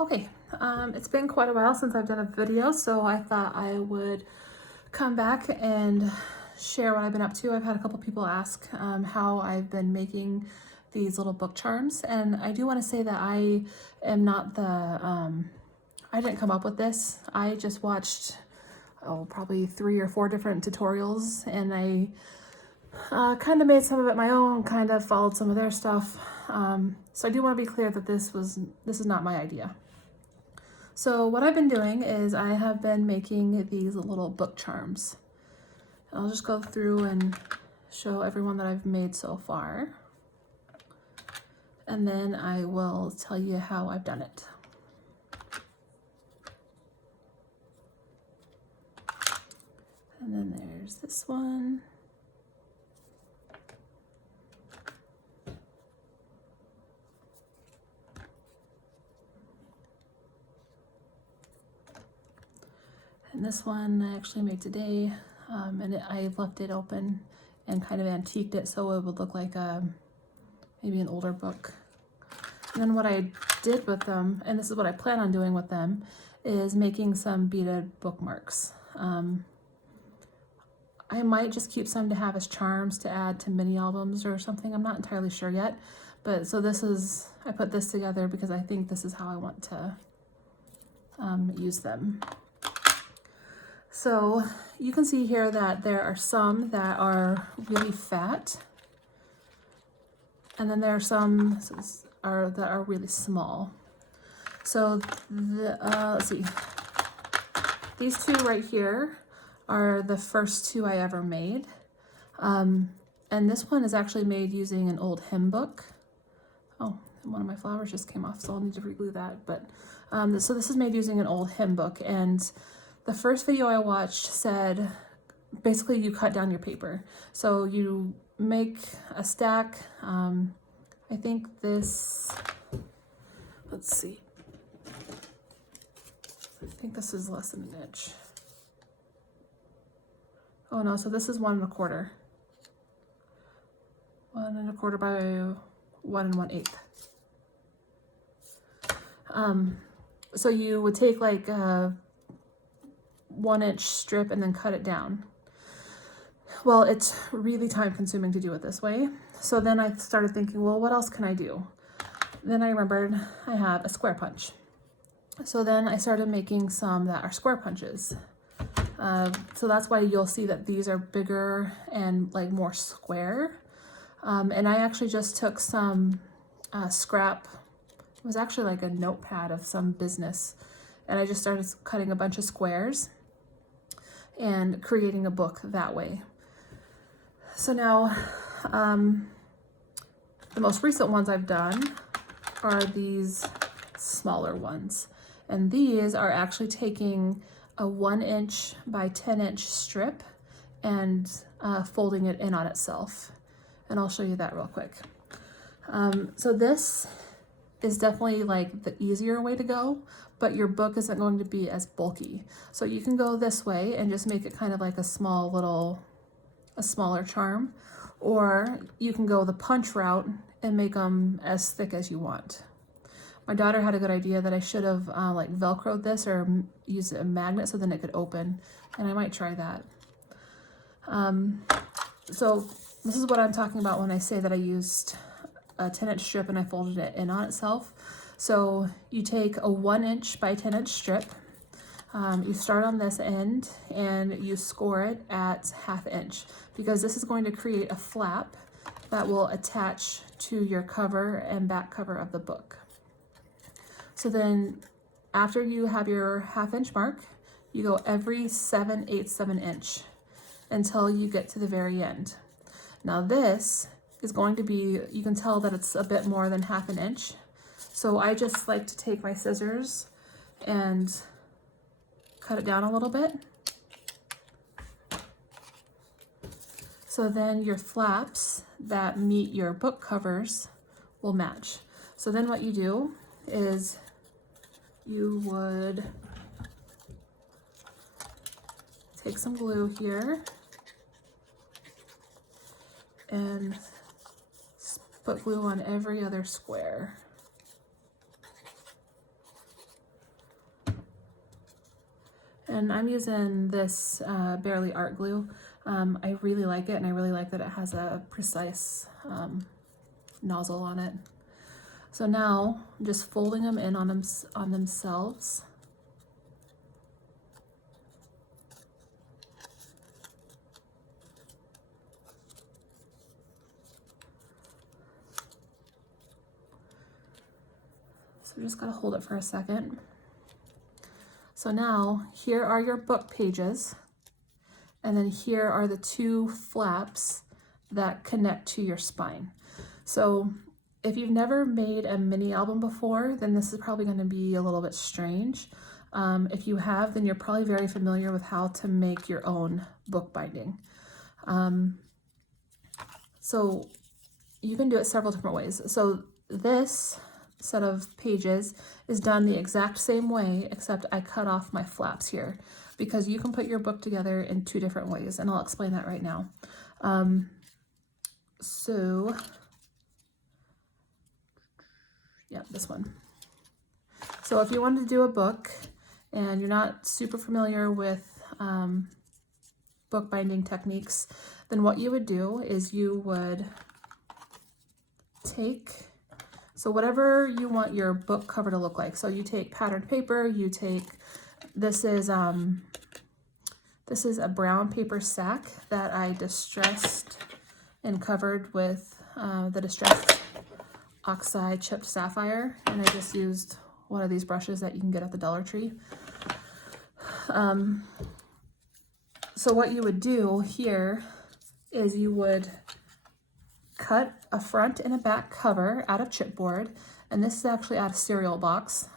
Okay, it's been quite a while since I've done a video, so I thought I would come back and share what I've been up to. I've had a couple people ask how I've been making these little book charms, and I do want to say that I am not I didn't come up with this. I just watched, probably 3 or 4 different tutorials, and I kind of made some of it my own, kind of followed some of their stuff. So I do want to be clear that this is not my idea. So what I've been doing is I have been making these little book charms. I'll just go through and show everyone that I've made so far. And then I will tell you how I've done it. And then there's this one. And this one I actually made today, I left it open and kind of antiqued it so it would look like maybe an older book. And then what I did with them, and this is what I plan on doing with them, is making some beaded bookmarks. I might just keep some to have as charms to add to mini albums or something. I'm not entirely sure yet. But so I put this together because I think this is how I want to use them. So you can see here that there are some that are really fat, and then there are some that are really small. So let's see, these two right here are the first 2 I ever made, and this one is actually made using an old hymn book. Oh, one of my flowers just came off, so I'll need to reglue that. But so this is made using an old hymn book, and the first video I watched said basically you cut down your paper. So you make a stack. I think this, let's see, I think this is less than an inch. Oh no, so this is 1 1/4. 1 1/4 by 1 1/8. So you would take like a 1-inch strip and then cut it down. Well, it's really time consuming to do it this way. So then I started thinking, well, what else can I do? Then I remembered I have a square punch. So then I started making some that are square punches. So that's why you'll see that these are bigger and like more square. And I actually just took some scrap. It was actually like a notepad of some business. And I just started cutting a bunch of squares and creating a book that way. So now, the most recent ones I've done are these smaller ones. And these are actually taking a 1-inch by 10-inch strip and folding it in on itself. And I'll show you that real quick. So this is definitely like the easier way to go, but your book isn't going to be as bulky. So you can go this way and just make it kind of like a smaller charm, or you can go the punch route and make them as thick as you want. My daughter had a good idea that I should have like Velcroed this or used a magnet so then it could open, and I might try that. So this is what I'm talking about when I say that I used a 10-inch strip and I folded it in on itself. So you take a 1-inch by 10-inch strip, you start on this end and you score it at 1/2 inch because this is going to create a flap that will attach to your cover and back cover of the book. So then after you have your 1/2 inch mark, you go every 7/8 of an inch until you get to the very end. Now this is going to be, you can tell that it's a bit more than 1/2 inch. So I just like to take my scissors and cut it down a little bit. So then your flaps that meet your book covers will match. So then what you do is you would take some glue here and put glue on every other square. And I'm using this Barely Art Glue. I really like it, and I really like that it has a precise nozzle on it. So now I'm just folding them in on themselves. So we just gotta hold it for a second. So now here are your book pages, and then here are the two flaps that connect to your spine. So if you've never made a mini album before, then this is probably going to be a little bit strange. If you have, then you're probably very familiar with how to make your own book binding. So you can do it several different ways. So this set of pages is done the exact same way, except I cut off my flaps here, because you can put your book together in two different ways, and I'll explain that right now. Yeah, this one. So if you wanted to do a book and you're not super familiar with book binding techniques, then what you would do is you would take, so whatever you want your book cover to look like. So you take patterned paper, you take, this is a brown paper sack that I distressed and covered with the Distress Oxide Chipped Sapphire, and I just used one of these brushes that you can get at the Dollar Tree. So what you would do here is you would cut a front and a back cover out of chipboard, and this is actually out of cereal box.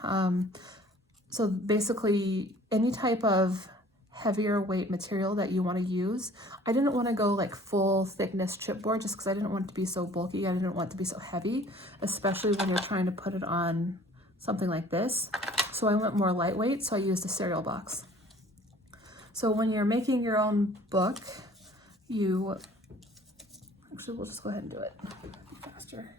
So basically any type of heavier weight material that you want to use. I didn't want to go like full thickness chipboard just because I didn't want it to be so bulky. I didn't want it to be so heavy, especially when you're trying to put it on something like this. So I went more lightweight, so I used a cereal box. So when you're making your own book, we'll just go ahead and do it faster.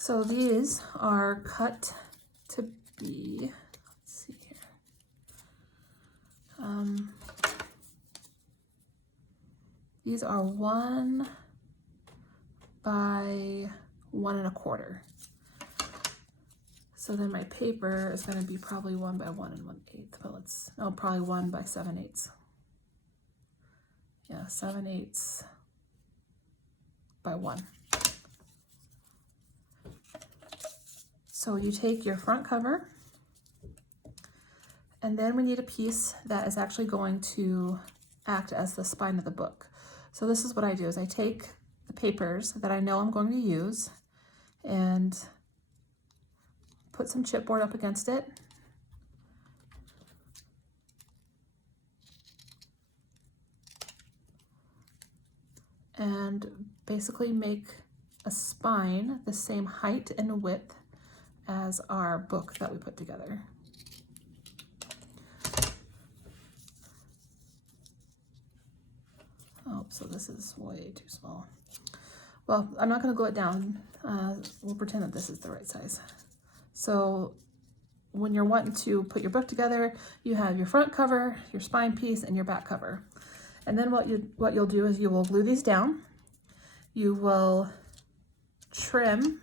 So these are cut to be, let's see here. These are 1 by 1 1/4. So then my paper is going to be probably 1 by 1 1/8, but probably 1 by 7/8. Yeah, 7/8 by 1. So you take your front cover, and then we need a piece that is actually going to act as the spine of the book. So this is what I do, is I take the papers that I know I'm going to use and put some chipboard up against it. And basically make a spine the same height and width as our book that we put together. Oh, so this is way too small. Well, I'm not going to glue it down. We'll pretend that this is the right size. So when you're wanting to put your book together, you have your front cover, your spine piece, and your back cover. And then what you'll do is you will glue these down. You will trim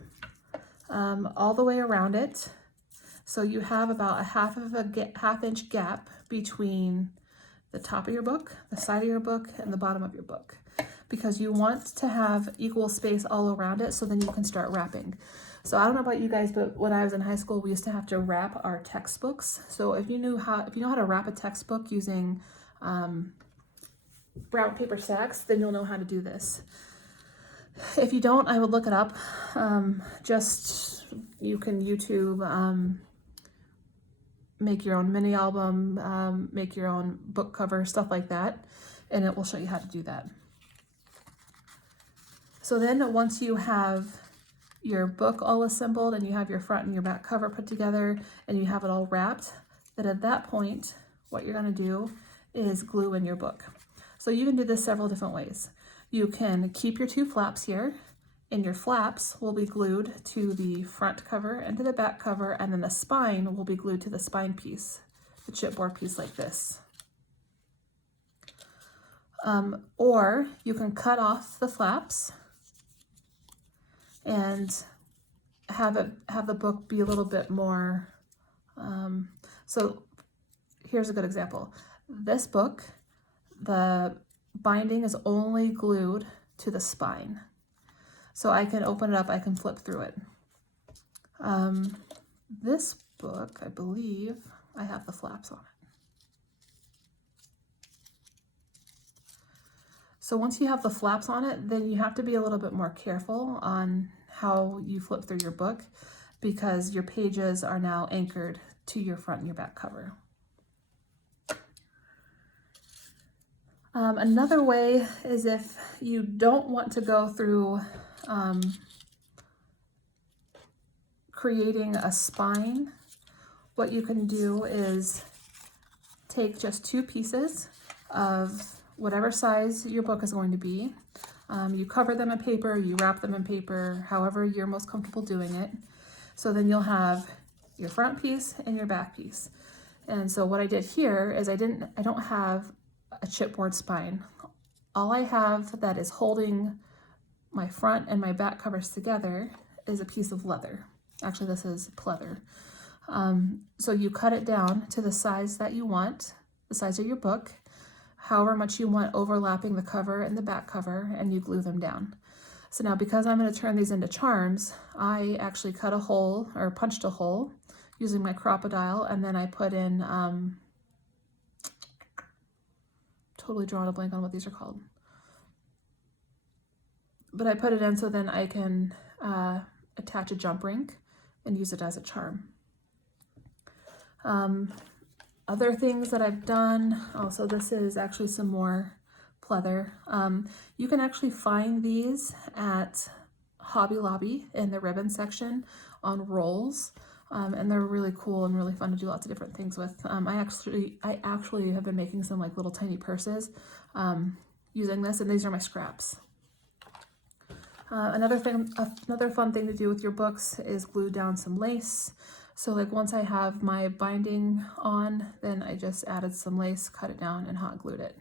all the way around it. So you have about a half-inch gap between the top of your book, the side of your book, and the bottom of your book, because you want to have equal space all around it, so then you can start wrapping. So I don't know about you guys, but when I was in high school, we used to have to wrap our textbooks. So if you know how to wrap a textbook using brown paper sacks, then you'll know how to do this. If you don't, I would look it up. You can YouTube, make your own mini album, make your own book cover, stuff like that, and it will show you how to do that. So then once you have your book all assembled and you have your front and your back cover put together and you have it all wrapped, then at that point, what you're going to do is glue in your book. So you can do this several different ways. You can keep your two flaps here And your flaps will be glued to the front cover and to the back cover, and then the spine will be glued to the spine piece, the chipboard piece like this. Or you can cut off the flaps and have the book be a little bit more, so here's a good example. This book, the binding is only glued to the spine. So I can open it up, I can flip through it. This book, I believe, I have the flaps on it. So once you have the flaps on it, then you have to be a little bit more careful on how you flip through your book, because your pages are now anchored to your front and your back cover. Another way is if you don't want to go through creating a spine, what you can do is take just 2 pieces of whatever size your book is going to be. You cover them in paper, you wrap them in paper, however you're most comfortable doing it. So then you'll have your front piece and your back piece. And so what I did here is I don't have a chipboard spine. All I have that is holding my front and my back covers together is a piece of leather. Actually, this is pleather. So you cut it down to the size that you want, the size of your book, however much you want overlapping the cover and the back cover, and you glue them down. So now, because I'm going to turn these into charms, I actually cut a hole, or punched a hole using my Crop-A-Dile, and then I put in, totally drawing a blank on what these are called. But I put it in so then I can attach a jump ring and use it as a charm. Other things that I've done, so this is actually some more pleather. You can actually find these at Hobby Lobby in the ribbon section on rolls, and they're really cool and really fun to do lots of different things with. I actually have been making some like little tiny purses using this, and these are my scraps. Another fun thing to do with your books is glue down some lace. So like once I have my binding on, then I just added some lace, cut it down, and hot glued it.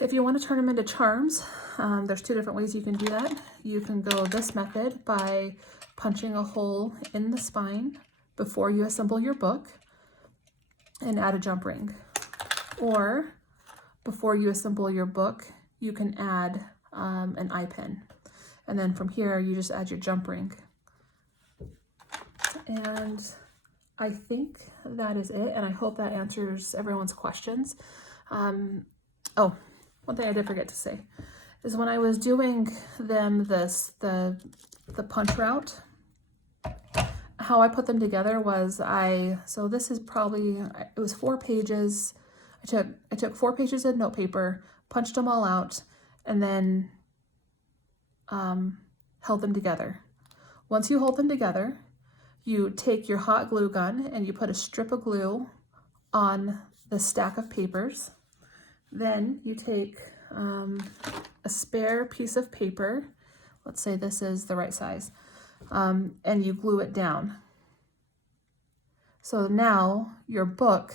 If you want to turn them into charms, there's 2 different ways you can do that. You can go this method by punching a hole in the spine before you assemble your book and add a jump ring. Or before you assemble your book, you can add an eye pin. And then from here, you just add your jump ring. And I think that is it, and I hope that answers everyone's questions. Oh, one thing I did forget to say is when I was doing them the punch route, how I put them together was so this is probably, it was 4 pages. I took 4 pages of note paper, punched them all out, and then held them together. Once you hold them together, you take your hot glue gun and you put a strip of glue on the stack of papers. Then you take a spare piece of paper, let's say this is the right size, and you glue it down. So now your book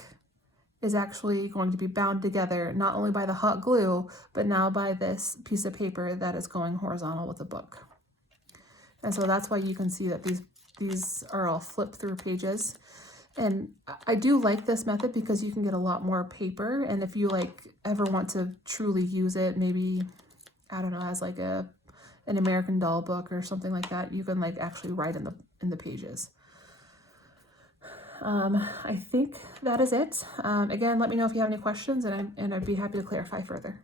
is actually going to be bound together, not only by the hot glue, but now by this piece of paper that is going horizontal with the book. And so that's why you can see that these are all flip through pages. And I do like this method because you can get a lot more paper, and if you like ever want to truly use it, maybe, I don't know, as like an American Doll book or something like that, you can like actually write in the pages. I think that is it. Again, let me know if you have any questions, and I'd be happy to clarify further.